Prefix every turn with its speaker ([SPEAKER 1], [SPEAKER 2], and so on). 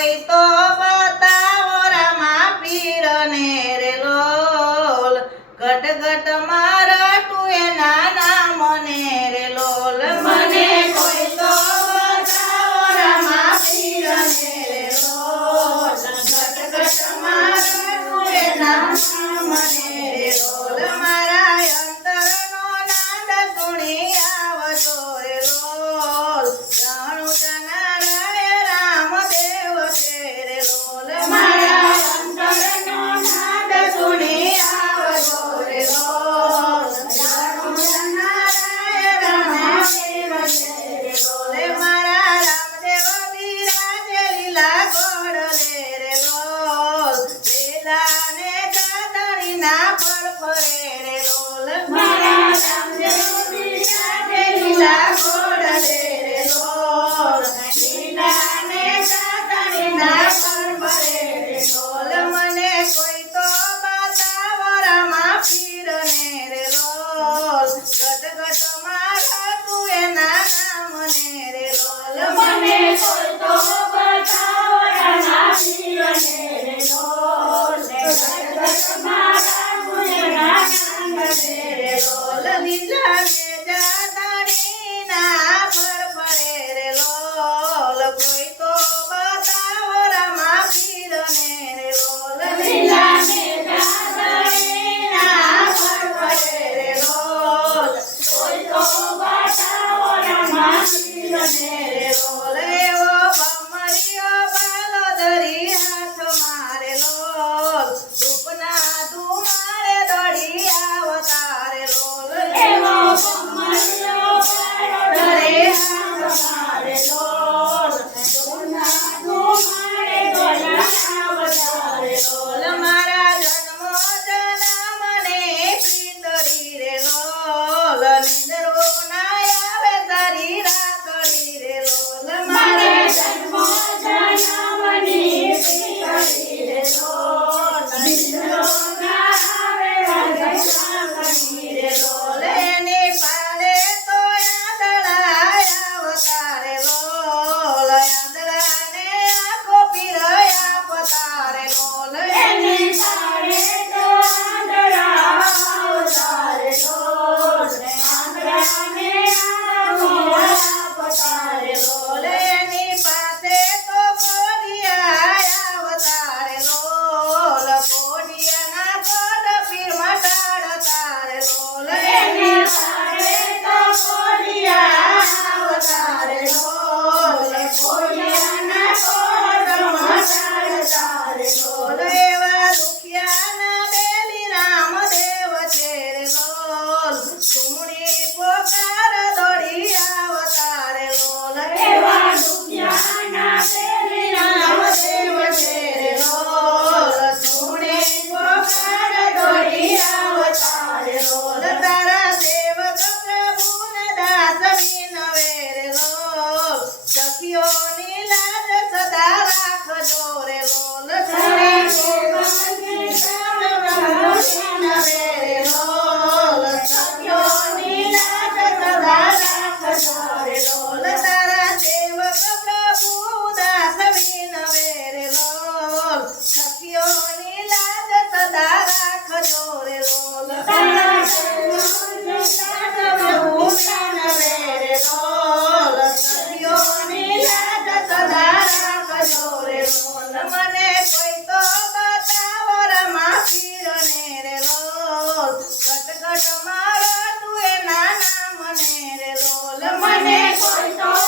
[SPEAKER 1] તો બતાવો રામા પીરને રે લોલ. ઘટ ઘટ મારા ના પર ફરે રે લોલ મારા રામજે પીડા ના પર ફરે રે મને કોઈ તો વાતાવરણમાં પીરને રે લોલ ગદગદ મારા મને રે લોલ Bye. Canciones. Bisa.